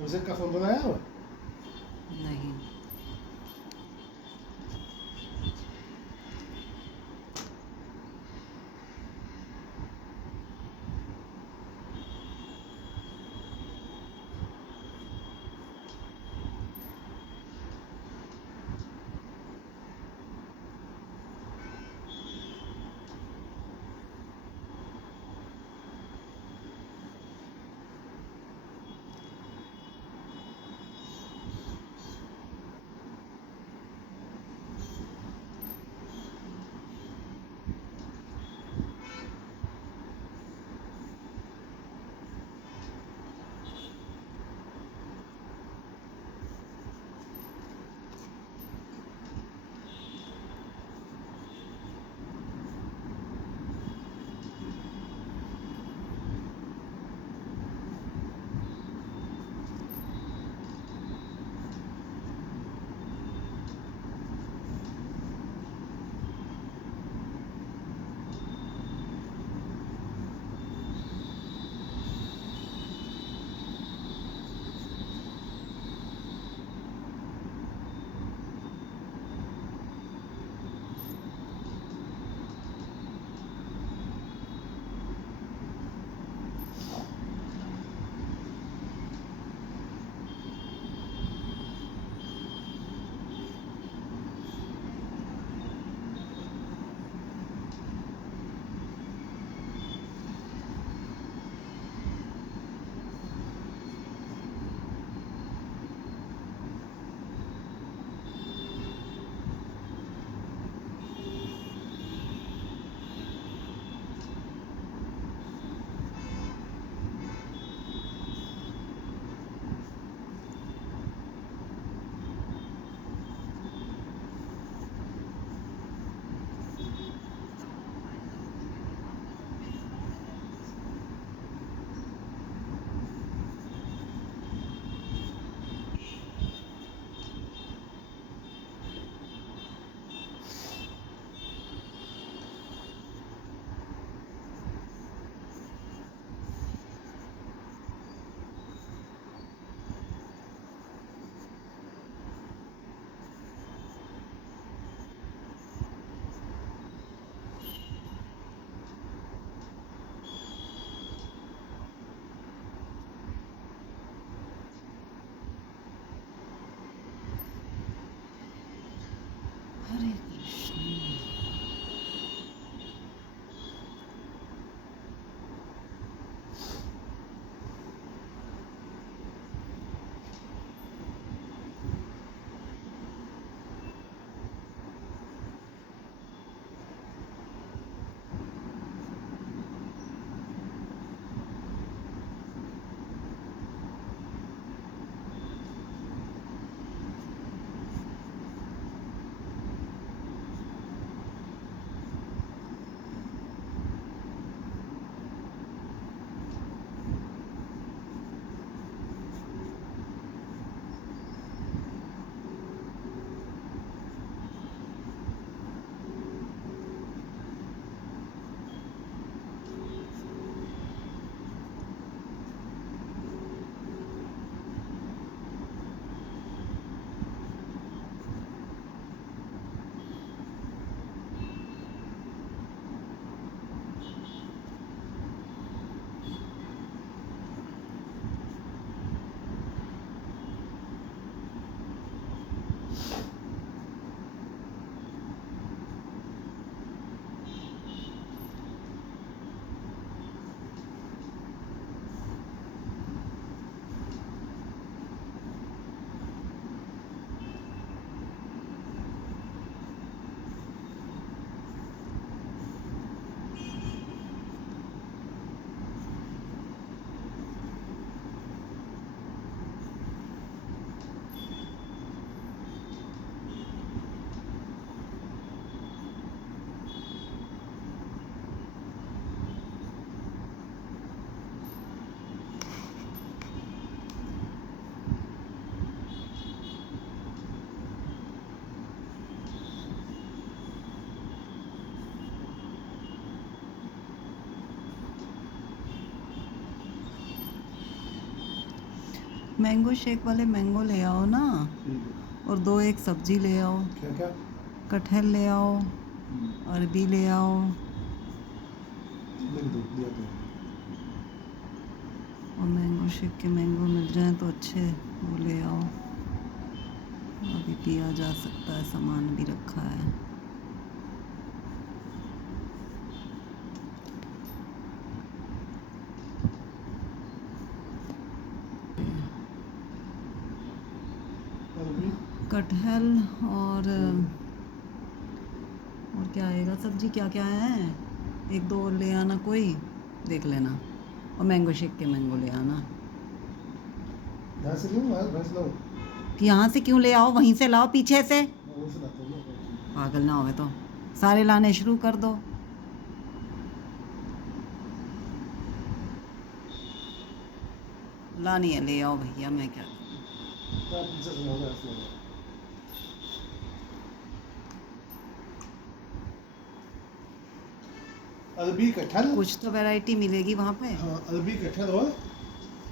वैसे का फोन बनाया हो? नहीं। मैंगो शेक वाले मैंगो ले आओ ना, ठीक है। और 2 एक सब्जी ले आओ, क्या क्या? कटहल ले आओ, अरबी ले आओ, लिख दो, दिया तो। और मैंगो शेक के मैंगो मिल जाएं तो अच्छे, वो ले आओ। अभी पिया जा सकता है, सामान भी रखा है। अरबी। कटहल और क्या आएगा, सब्जी क्या क्या है, 1 2 और ले आना, कोई देख लेना। और मैंगो शेक के मैंगो ले आना। यहाँ से लूँ, भैंस लाऊँ? कि यहाँ से क्यों ले आओ, वहीं से लाओ, पीछे से। मैं वहीं से लाता हूँ ना। पागल ना होवे तो सारे लाने शुरू कर दो। लानी है, ले आओ भैया, मैं क्या करूं। तो आप पीछे से लाओगे, ऐसे लाओगे। अरबी, कटहल। कुछ तो वैरायटी मिलेगी वहाँ पे। हाँ, अरबी, कटहल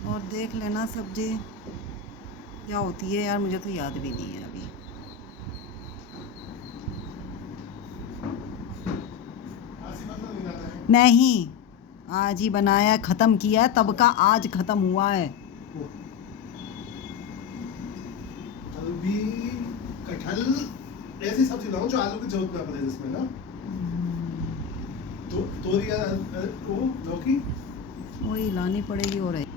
और देख लेना सब्जी क्या होती है यार, मुझे तो याद भी नहीं है अभी। नहीं, आज ही बनाया, ख़त्म किया, तब का आज ख़त्म हुआ है। अरबी, कटहल, ऐसी सब्जी लाओ जो आलू की जरूरत ना पड़े जिसमें ना। तो तोरिया, वो लौकी। वही लानी पड़ेगी। और है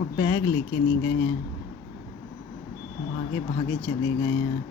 और बैग लेके नहीं गए हैं, भागे भागे चले गए हैं।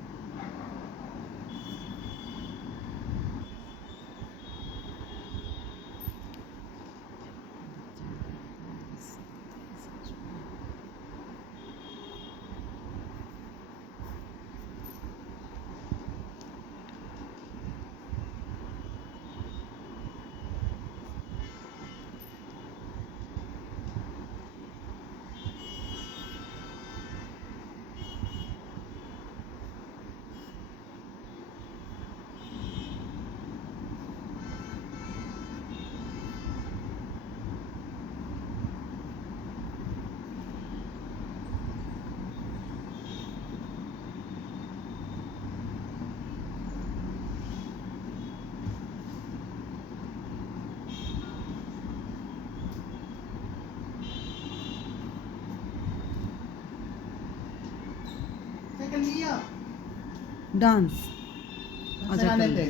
डांस कौन सा गाने पे?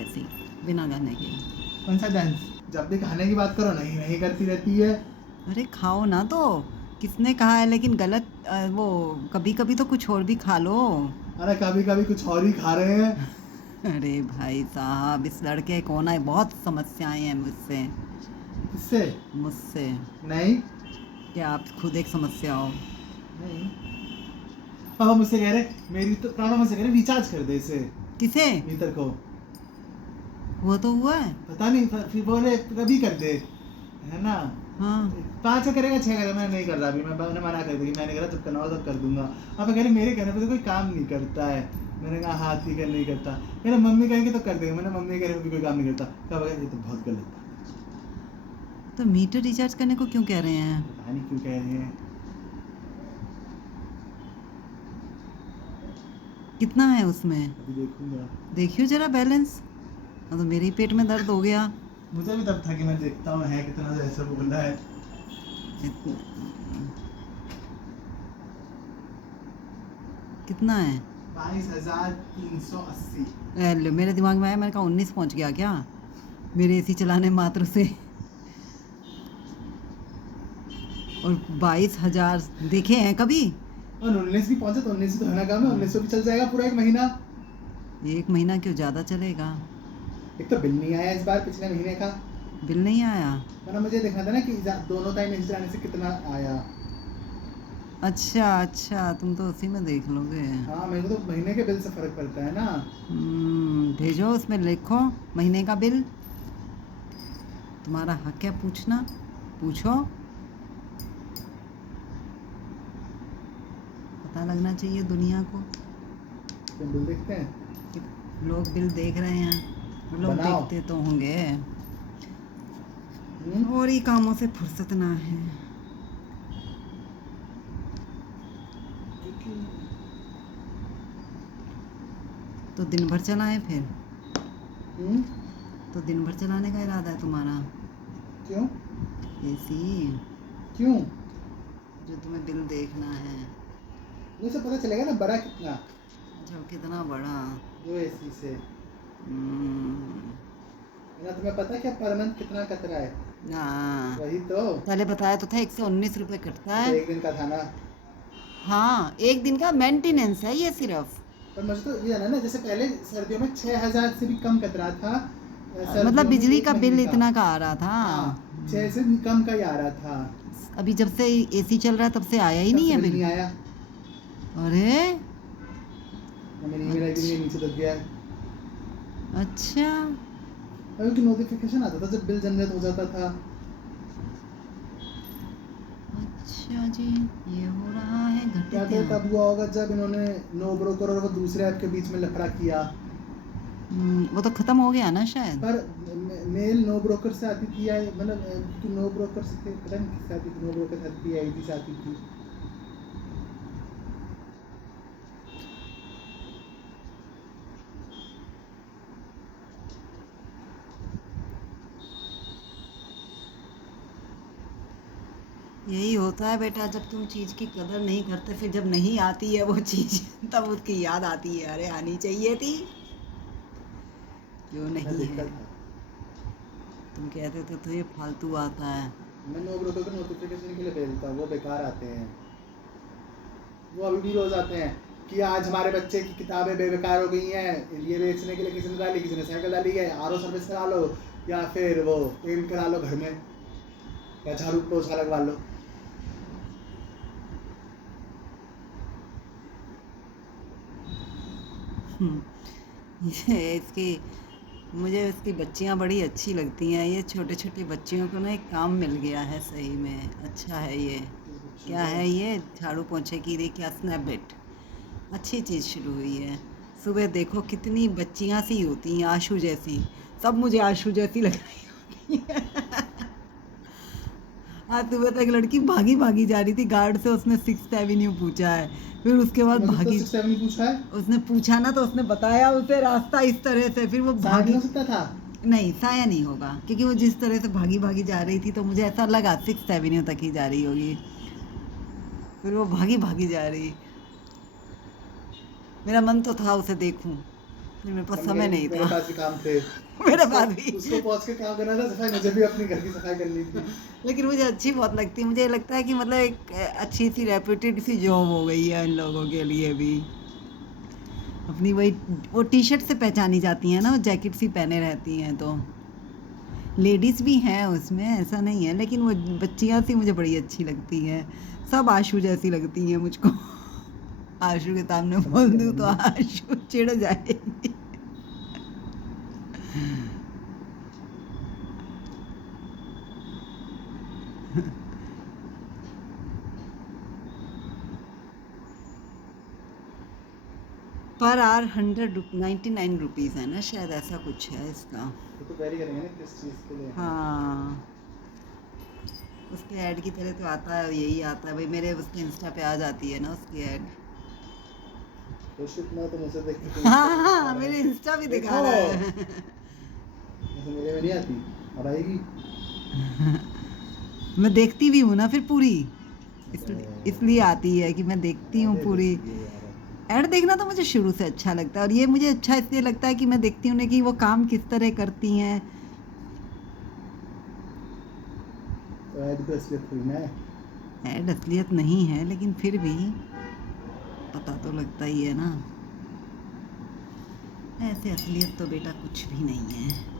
ऐसे ही बिना गाने के। कौन सा डांस? जब भी खाने की बात करो नहीं नहीं करती रहती है। अरे खाओ ना, तो किसने कहा है, लेकिन गलत वो कभी कभी तो कुछ और भी खा लो। अरे कभी कभी कुछ और ही खा रहे हैं। अरे भाई साहब, इस लड़के को ना बहुत समस्याएं हैं मुझसे। किससे? मुझसे। नहीं क्या आप खुद एक समस्या हो? नहीं, पापा मुझसे कह रहे, मेरी तो पापा मुझसे कह रहे रिचार्ज कर दे इसे, किसे? मीतर को। वो तो हुआ है। पता नहीं, फिर बोले कभी कर दे, है ना। हाँ 5 का करेगा 6 करेगा, मैं नहीं कर रहा अभी, मैंने मना कर दी, मैंने कहा जब करना हो तब कर दूंगा। अब कह रहे मेरे कहने पे तो कोई काम नहीं करता है। मैंने कहा हाथ ही कर नहीं करता। कह रहे मम्मी कहेगी तो कर देगा। मैंने मम्मी कहने पे भी कोई काम नहीं करता। कहा ये तो बहुत गलत है। तो मीटर रिचार्ज करने को क्यों कह रहे हैं? पता नहीं क्यों कह रहे हैं। कितना है उसमें? अभी देखूंगा। देखियो जरा बैलेंस। हाँ तो मेरे ही पेट में दर्द हो गया। मुझे भी तब था कि मैं देखता हूँ है कितना, ऐसा बोल रहा है। कितना है? 22,380। ले, मेरे दिमाग में आया, मैंने कहा 19 पहुंच गया क्या मेरे एसी चलाने मात्र से। और 22,000 देखे हैं कभी? और 19 भी पहुंचे तो 19 तो होना काम है, 19 भी चल जाएगा पूरा 1 महीना। 1 महीना क्यों, ज़्यादा चलेगा। एक तो बिल नहीं आया इस बार पिछले महीने का। बिल नहीं आया? वरना मुझे देखना था ना कि दोनों टाइम एसी चलाने से कितना आया। अच्छा अच्छा, तुम तो उसी में देख लोगे। हाँ, मेरे को तो महीने के बिल से फर्क पड़ता है ना। भेजो, उसमें लिखो महीने का बिल। तुम्हारा हक है पूछना, पूछो। पता लगना चाहिए दुनिया को। तुम बिल देखते हैं? कि लोग बिल देख रहे हैं, लोग बनाओ। देखते तो होंगे। और ही कामों से फुर्सत ना है। तो दिन भर चलाएं फिर? तो दिन भर चलाने का इरादा है तुम्हारा? क्यों? एसी क्यों? जो तुम्हें बिल देखना है। मुझे पता चलेगा ना बड़ा कितना। अच्छा, कितना बड़ा? जो एसी से। हम्म, ना तुम्हें पता है क्या पर मंथ कितना कतरा है? हाँ, वही तो। पहले बताया तो था 119 रुपये कटता है। एक दिन का था ना। हाँ, 1 दिन का मेंटेनेंस है ये सिर्फ। पर मुझे तो ये है ना, जैसे पहले सर्दियों में 6,000 से भी कम कतरा था। मतलब बिजली का बिल इतना का आ रहा था। हाँ, 6 से भी कम का ही आ रहा था। अभी जब से एसी चल रहा है तब से आया ही नहीं है बिल बिल। नहीं आया। अरे मेरी ईमेल आईडी में नीचे दब गया है। अच्छा, अभी की नोटिफिकेशन आता था जब बिल जनरेट हो जाता था। अच्छा जी, ये हो रहा है क्या तो घटित। तब हुआ होगा जब इन्होंने नो ब्रोकर और वो दूसरे ऐप के बीच में लफड़ा किया। वो तो खत्म हो गया ना शायद। पर मेल नो ब्रोकर से आती थी या मतलब कि नो ब्रोकर से पता नहीं किससे आती थी। नो ब्रोकर से आती थी, आईडी से आती थी। यही होता है बेटा, जब तुम चीज़ की कदर नहीं करते, फिर जब नहीं आती है वो चीज़ तब उसकी याद आती है, अरे आनी चाहिए थी, क्यों नहीं है। तुम कहते थे तो ये फालतू आता है। मैं नो ब्रोकर को नोटिफिकेशन के लिए भेजता हूँ, वो बेकार आते हैं। वो अभी भी रोज आते हैं कि आज हमारे बच्चे की किताबें बेकार हो गई हैं, ये बेचने के लिए किसी ने डाली, किसी ने साइकिल डाली है, आरओ सर्विस करा लो या फिर वो पेंट करा लो घर में या झाड़ू पोछा लगवा लो। ये इसकी, मुझे इसकी बच्चियाँ बड़ी अच्छी लगती हैं। ये छोटे छोटे बच्चियों को ना एक काम मिल गया है सही में, अच्छा है ये। क्या है ये? झाड़ू पोंछे की रे क्या स्नैपबिट, अच्छी चीज़ शुरू हुई है। सुबह देखो कितनी बच्चियाँ सी होती हैं, आशू जैसी, सब मुझे आशू जैसी लग रही होती हैं। आज सुबह तक एक लड़की भागी भागी जा रही थी गार्ड से, उसने 6th एवेन्यू पूछा है, फिर उसके बाद भागी। तो 6th एवेन्यू पूछा है? उसने पूछा ना, तो उसने बताया उसे रास्ता इस तरह से, फिर वो भागी। हो सकता था? नहीं, साया नहीं होगा, क्योंकि वो जिस तरह से भागी भागी जा रही थी तो मुझे ऐसा लगा 6th एवेन्यू तक ही जा रही होगी। फिर वो भागी भागी जा रही, मेरा मन तो था उसे देखूं, फिर मेरे पास समय नहीं मेरे था। पास भी काम थे। मेरे पास भी। उसको पहुंच के काम करना था, सफाई मुझे भी अपनी घर की सफाई करनी थी। लेकिन मुझे अच्छी बहुत लगती है, मुझे लगता है कि मतलब एक अच्छी सी रेप्यूटेड सी जॉब हो गई है इन लोगों के लिए भी। अपनी वही वो टी शर्ट से पहचानी जाती हैं ना, वो जैकेट सी पहने रहती हैं, तो लेडीज़ भी हैं उसमें, ऐसा नहीं है, लेकिन वो बच्चियाँ सी मुझे बड़ी अच्छी लगती हैं। सब आशू जैसी लगती हैं मुझको। आशू के सामने बोल दूँ तो आशू चिढ़ जाएगी। पर आर 199 रुपीज़ है ना शायद, ऐसा कुछ है इसका। तो वेरी करेंगे ना किस चीज़ के लिए। हाँ, उसके ऐड की तरह तो आता है, यही आता है भाई, मेरे उसके इंस्टा पे आ जाती है ना उसकी ऐड। ना तो मुझे देख के हाँ, मेरे इंस्टा भी दिखा रहा है। मेरे में नहीं आती, अब आएगी। मैं देखती भी हूँ ना फिर पूरी, इसलिए आती है कि मैं देखती हूँ पूरी। ऐड देखना तो मुझे शुरू से अच्छा लगता है, और ये मुझे अच्छा इसलिए लगता है कि मैं देखती हूँ कि वो काम किस तरह करती हैं। तो ऐड तो असलियत थोड़ी ना है। ऐड असलियत नहीं है, लेकिन फिर भी पता तो लगता ही है ना। ऐसे असलियत तो बेटा कुछ भी नहीं है।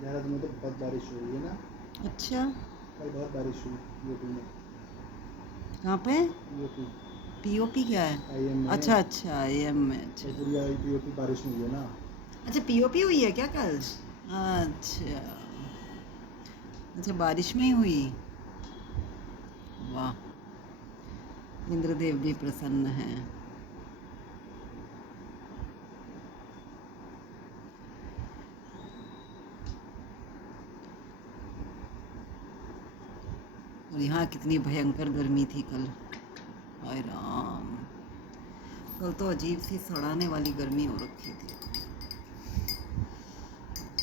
देहरादून में तो बहुत बारिश हो रही है ना। अच्छा, कल बहुत बारिश हुई यूपी में। कहाँ पे? यूपी पीओपी क्या है? IM में। अच्छा अच्छा, एम में। अच्छा तो पूरी यूपी बारिश में हुई है ना। अच्छा, पीओपी हुई है क्या कल? अच्छा अच्छा, बारिश में ही हुई। वाह, इंद्रदेव भी प्रसन्न हैं। और यहाँ कितनी भयंकर गर्मी थी कल। हाय राम, कल तो अजीब सी सड़ाने वाली गर्मी हो रखी थी।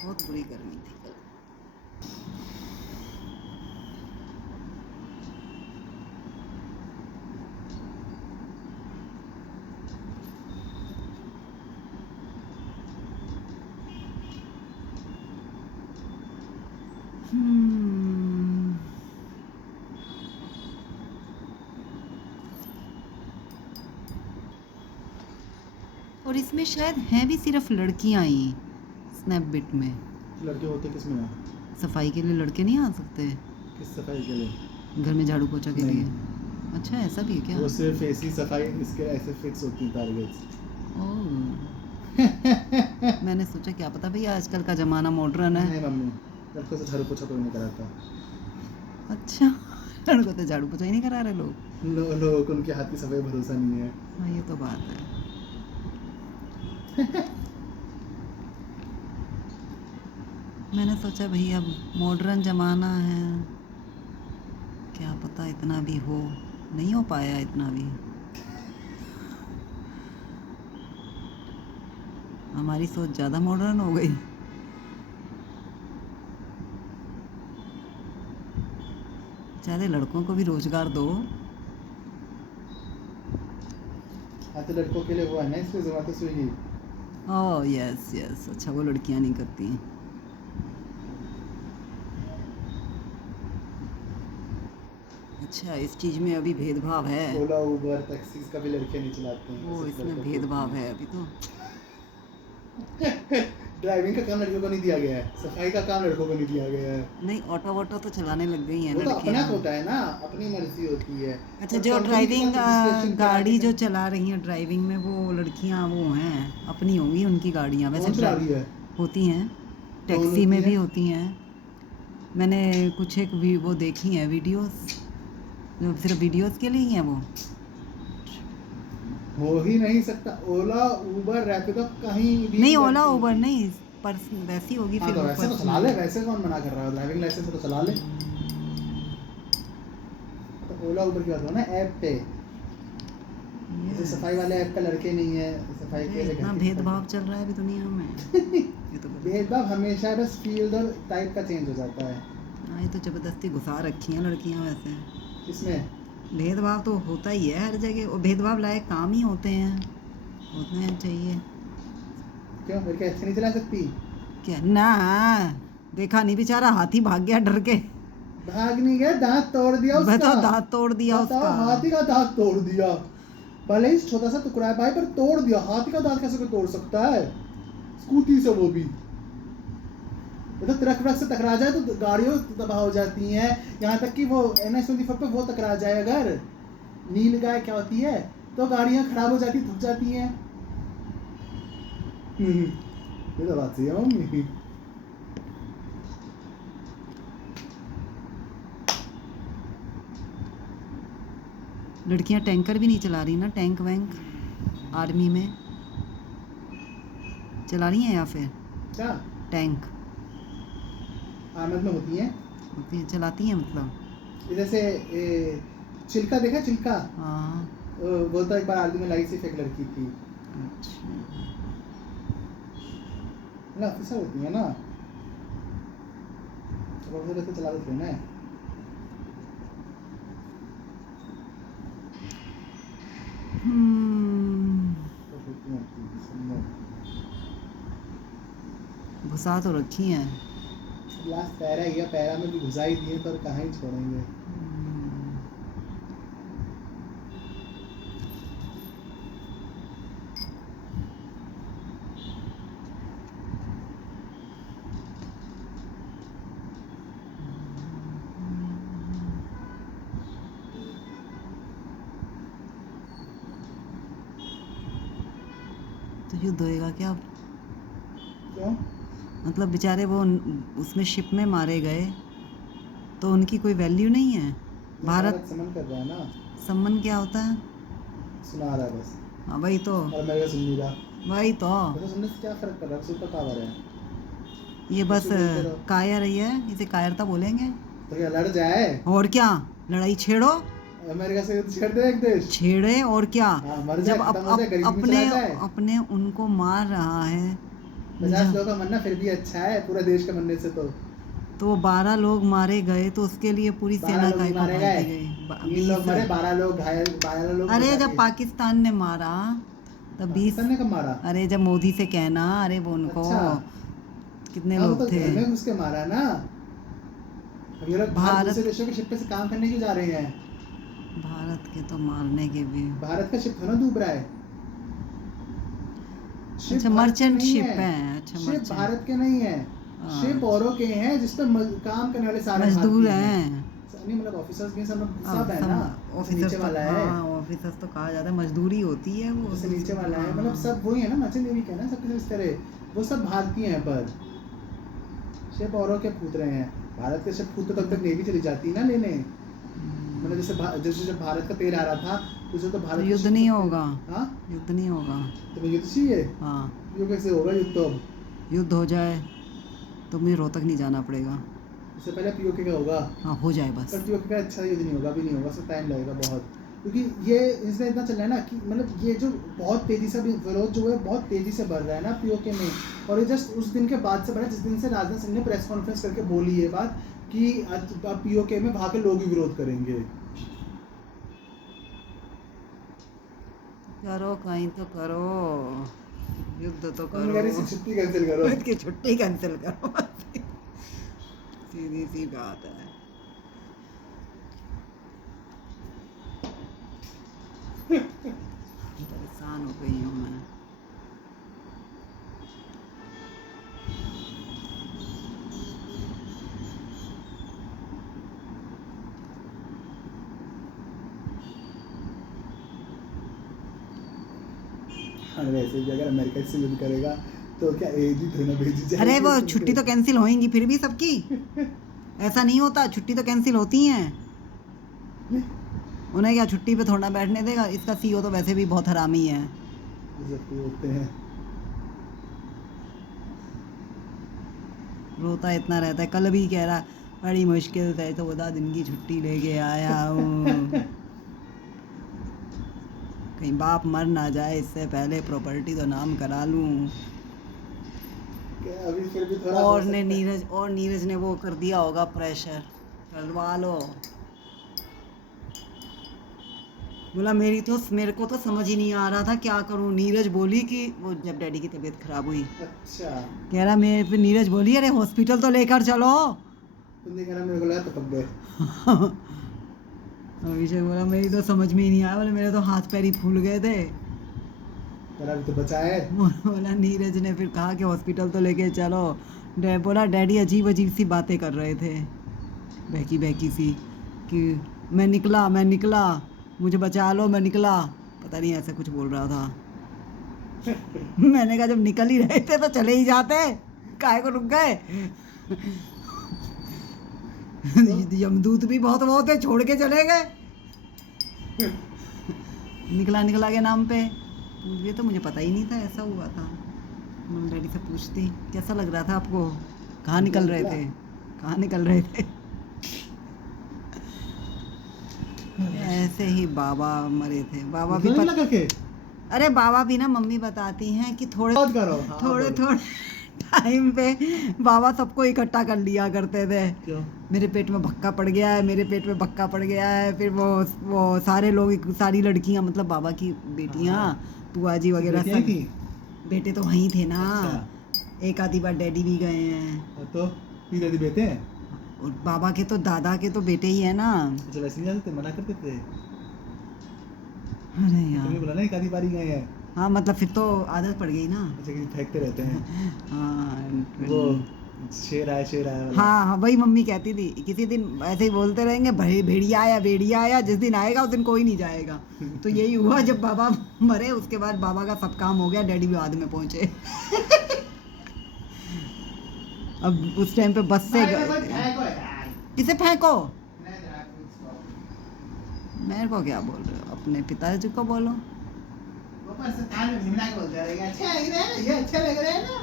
बहुत बुरी गर्मी थी कल। और इसमें शायद हैं भी सिर्फ लड़कियां ही, स्नैपबिट में। लड़के होते किस में है? सफाई के लिए लड़के नहीं आ सकते? किस सफाई के लिए? घर में झाड़ू पोछा के नहीं। लिए? अच्छा, ऐसा भी है क्या? वो सिर्फ ऐसी सफाई इसके ऐसे फिक्स होती है टारगेट्स। ओह, मैंने सोचा क्या पता भैया आजकल का ज़माना मॉडर्न है। नहीं मम्मी, लड़कों से झाड़ू पोछा कोई नहीं कराता। अच्छा, लड़कों तो झाड़ू पोछा ही नहीं करा रहे लोग। लोगों को उनके हाथ की सफाई भरोसा नहीं है। हाँ, ये तो बात है। मैंने सोचा भैया मॉडर्न ज़माना है, क्या पता इतना भी हो, नहीं हो पाया इतना भी। हमारी सोच ज़्यादा मॉडर्न हो गई। चले लड़कों को भी रोजगार दो। हाँ तो लड़कों के लिए वो है ना इसमें Zomato Swiggy. Oh yes yes, अच्छा वो लड़कियां नहीं करती हैं। अच्छा, इस चीज़ में अभी भेदभाव है। ओला उबर टैक्सीज का भी लड़के नहीं चलाते हैं। वो सिर्फ इसमें लड़कों को। भेदभाव है अभी तो। ड्राइविंग का काम लड़कियों को नहीं दिया गया है, सफाई का काम लड़कों को नहीं दिया गया है। नहीं, ऑटो वोटो तो चलाने लग गई हैं वो तो अपना लड़कियां। होता है ना, अपनी मर्जी होती है। अच्छा, और जो कंपनी के ड्राइविंग साथ registration करा गाड़ी के- जो चला रही हैं ड्राइविंग में, वो लड़कियां वो हैं, अपनी होंगी उनकी गाड़ियां। वैसे कौन चला रही है? होती हैं, कौन टैक्सी होती में है? भी होती हैं। मैंने कुछ एक वो देखी हैं वीडियोस, जो सिर्फ वीडियोस के लिए ही हैं वो। हो ही नहीं सकता। ओला उबर रैपिडो कहीं भी नहीं, ओला लड़की- उबर नहीं, वैसी होगी हाँ फिर तो वो वैसे तो चला ले, वैसे कौन मना कर रहा है? ड्राइविंग लाइसेंस तो चला ले। तो ओला उबर की बात हो ना ऐप पे, जैसे सफाई वाले ऐप का लड़के नहीं है, सफाई के लिए इतना घर की भेदभाव चल रहा है अभी दुनिया में। ये तो सफाई। भेदभाव हमेशा बस फील्ड और टाइप का चेंज हो जाता है। हाँ, ये तो जबरदस्ती घुसा रखी हैं लड़कियां वैसे। इसमें भेदभाव तो होता ही है हर जगह, और भेदभाव लायक काम ही होते हैं, होने चाहिए। क्यों लड़के अच्छे नहीं चला सकती? क्या ना, देखा नहीं बेचारा, हाथी भाग गया डर के। भाग नहीं गया, दांत तोड़ दिया उसका। बताओ, दांत तोड़ दिया बताओ, उसका। हाथी का दांत तोड़ दिया। भले ही छोटा सा टुकड़ा है भाई, पर तोड़ दिया। हाथी का दांत कैसे कोई तोड़ सकता है? स्कूटी से, वो भी। तो ट्रक व्रक से टकरा जाए तो गाड़ियों तबाह हो जाती हैं। यहाँ तक कि वो NH-24 पे वो टकरा जाए अगर, नील गाय क्या होती है, तो गाड़ियाँ खराब हो जाती, थक जाती हैं। ये तो बात सही है मम्मी। लड़कियां टैंकर भी नहीं चला रही ना, टैंक वैंक आर्मी में चला रही हैं, या फिर क्या टैंक। आर्मर में होती हैं? होती है, चलाती हैं मतलब। ये जैसे चिल्का देखा, चिल्का हाँ वो तो एक बार आर्मी में लाई थी एक लड़की थी, अच्छा। ना ऑफिसर होती है ना, ऑफिसर ऐसे चला देते हैं ना। तो होती हैं घुसा तो रखी हैं। लास्ट पैरा ही है, पैरा में भी घुसा ही दिए पर कहाँ ही छोड़ेंगे। तो युद्ध होएगा क्या? क्यों? मतलब बेचारे वो उसमें शिप में मारे गए तो उनकी कोई वैल्यू नहीं है। भारत समन कर रहा है ना, सम्मान क्या होता है? सुना रहा है बस। हाँ वही तो, और मेरे को सुन नहीं रहा। वही तो। तो सुनने से क्या फर्क पड़ रहा है, सुपर पावर है। ये बस कुछ भी बोलते रहो। कायर ही है, इसे कायरता बोलेंगे। तो क्या लड़ जाए? और क्या, लड़ाई छेड़ो, अमेरिका से छेड़ दे एक देश। छेड़े और क्या। हाँ, मर जाए, जब खत्म हो जाए, गरीबी में अपने चला जाए। अपने उनको मार रहा है 50 लोगों का मरना फिर भी अच्छा है पूरा देश के मरने से। तो 12 लोग मारे गए तो उसके लिए पूरी 12 सेना लोग का मारे भारती गए, गई। 3 लोग मरे, 12 लोग घायल, 12 लोग। अरे जब पाकिस्तान ने मारा तब 20। पाकिस्तान ने कब मारा? अरे जब मोदी से कहना, अरे वो उनको अच्छा। कितने हाँ, वो लोग तो थे। घर में घुस के मारा ना। अब ये लोग भारत- दूसरे देशों के शिप पे से काम करने क्यों जा रहे हैं? भारत के तो मारने के भी। भारत का शिप थोड़ा डूब रहा है। शिप अच्छा भारत के मर्चेंट नहीं शिप है। है। अच्छा शिप मर्चेंट भारत के नहीं है, हाँ। शिप औरों के हैं जिसपे काम करने वाले सारे मजदूर भारतीय हैं। नहीं, मतलब ऑफिसर्स भी सब हाँ, सब है ना। ऑफिसर्स नीचे तो, वाला है, हाँ ऑफिसर्स तो कहा जाता है, मजदूरी होती है वो। जैसे नीचे वाला है, हाँ। मतलब सब वही है ना, मर्चेंट नेवी के ना सब इस तरह, वो सब भारतीय हैं। पर शिप औरों के फूट रहे हैं, भारत के शिप फूटते तब तक नेवी चली जाती ना लेने। मतलब जैसे जब भारत का तेल आ रहा था उसे तो भारत तो के युद्ध शिप- नहीं होगा। हाँ, युद्ध नहीं होगा। तो युद्ध चाहिए। हाँ युद्ध कैसे होगा? युद्ध तो युद्ध हो जाए तो मुझे रोहतक नहीं जाना पड़ेगा। इससे पहले पीओके का होगा। हाँ हो जाए बस। पर पीओके का अच्छा युद्ध नहीं होगा, अभी नहीं होगा, उसमें टाइम लगेगा बहुत। क्योंकि ये इसमें इतना चल रहा है ना कि मतलब ये जो बहुत तेज़ी से विरोध जो है बहुत तेज़ी से बढ़ रहा है ना पीओके में। और ये जस्ट उस दिन के बाद से बढ़ा जिस दिन से राजनाथ सिंह ने प्रेस कॉन्फ्रेंस करके बोली ये बात कि अब पीओके में वहाँ के लोग ही विरोध करेंगे। करो कहीं तो करो, युद्ध तो करो। छुट्टी कैंसिल करो। इसकी छुट्टी कैंसिल करो। सीधी सी बात है। परेशान हो गई हूँ मैं। वैसे भी अगर अमेरिका से युद्ध करेगा तो क्या एज ही थोड़ा भेजी जाएगी। अरे वो छुट्टी तो कैंसिल होएंगी फिर भी सबकी। ऐसा नहीं होता, छुट्टी तो कैंसिल होती हैं। उन्हें क्या छुट्टी पे थोड़ा बैठने देगा। इसका सीईओ तो वैसे भी बहुत हरामी है। होते हैं। रोता इतना रहता है, कल भी कह रहा बड़ी मुश्किल से 14 दिन की छुट्टी लेके आया हूँ। कहीं बाप मर ना जाए इससे पहले प्रॉपर्टी तो नाम करा लूँ। अभी फिर भी थोड़ा और ने नीरज ने वो कर दिया होगा प्रेशर, करवा लो। बोला मेरे को तो समझ ही नहीं आ रहा था क्या करूं। नीरज बोली कि वो जब डैडी की तबीयत खराब हुई, अच्छा कह रहा मेरे पे नीरज बोली अरे हॉस्पिटल तो लेकर चलो। तुमने कहा मेरे को लगा तो पक गए। अभिषेक बोला मेरी तो समझ में ही नहीं आया, बोले मेरे तो हाथ पैर ही फूल गए थे। अभी तो बचा है। बोला नीरज ने फिर कहा कि हॉस्पिटल तो लेके चलो। बोला डैडी अजीब अजीब सी बातें कर रहे थे, बहकी सी, कि मैं निकला मुझे बचा लो, मैं निकला, पता नहीं ऐसा कुछ बोल रहा था। मैंने कहा जब निकल ही रहे थे तो चले ही जाते, काहे को रुक गए। यमदूत भी बहुत है, छोड़ के चले गए। निकला के नाम पे। ये तो मुझे पता ही नहीं था ऐसा हुआ था। मम्मी डैडी से पूछती कैसा लग रहा था आपको, कहाँ निकल रहे थे। ऐसे ही बाबा मरे थे। बाबा भी नहीं लगा के अरे बाबा भी ना, मम्मी बताती हैं कि थोड़े बात करो। हाँ, थोड़े बोलो। थोड़े टाइम पे बाबा सबको इकट्ठा कर लिया करते थे। क्यों? मेरे पेट में भक्का पड़ गया है, मेरे पेट में भक्का पड़ गया है, फिर वो सारे लोग, सारी लड़कियां, मतलब बाबा की बेटियां, हाँ। बुआ जी वगैरह बेटियां सब। थी? बेटे तो वहीं थे ना। अच्छा। एक आधी बार डैडी भी गए हैं। तो फिर यदि बेटे हैं? और बाबा के तो दादा के तो बेटे ही है ना। अच्छा वैसे नहीं जाते थे, मना करते थे? अरे तुम्हें यार, बोला ना एक आधी बारी गए हैं। हाँ मतलब फिर तो आदत पड़ गई ना। अच्छा कि फेंकते रहते हैं। हाँ वो शेर आया वाला। हाँ हाँ, वही मम्मी कहती थी, किसी दिन ऐसे ही बोलते रहेंगे, भेड़िया आया, जिस दिन आएगा उस दिन कोई नहीं जाएगा। तो यही हुआ, जब बाबा मरे उसके बाद बाबा का सब काम हो गया, डैडी भी बाद में पहुंचे। अब उस टाइम पे बस से किसे फेंको, मेरे को क्या बोल रहे हो, अपने पिताजी को बोलो। ऊपर से कान में भिमला के बोलते रहेगा, अच्छा लग रहा है ना, ये अच्छा लग रहा है ना।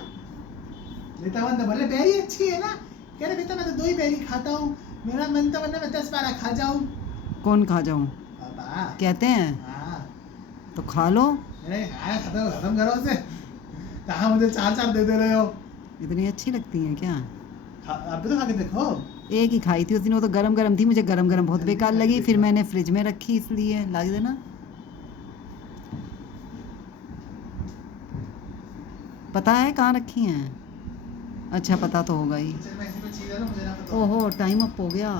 बेटा बंदा बोले बेरी अच्छी है ना। कह रहे बेटा मैं तो 2 ही बेरी खाता हूँ, मेरा मन तो वरना मैं 10-12 खा जाऊँ। कौन खा जाऊं पापा। कहते हैं, हाँ। तो खा लो। मैंने खाया, खत्म करो उसे। कहाँ मुझे 4-4 दे रहे हो। इतनी अच्छी लगती हैं क्या? आप भी तो खा के देखो। एक ही खाई थी उस दिन, वो तो गरम गरम थी, मुझे गरम गरम बहुत बेकार लगी, फिर मैंने फ्रिज में रखी, इसलिए ला देना। पता है कहाँ रखी हैं? अच्छा पता तो होगा ही। किचन में ऐसी कोई चीज़ है ना मुझे ना पता। ओहो, टाइम अप हो गया।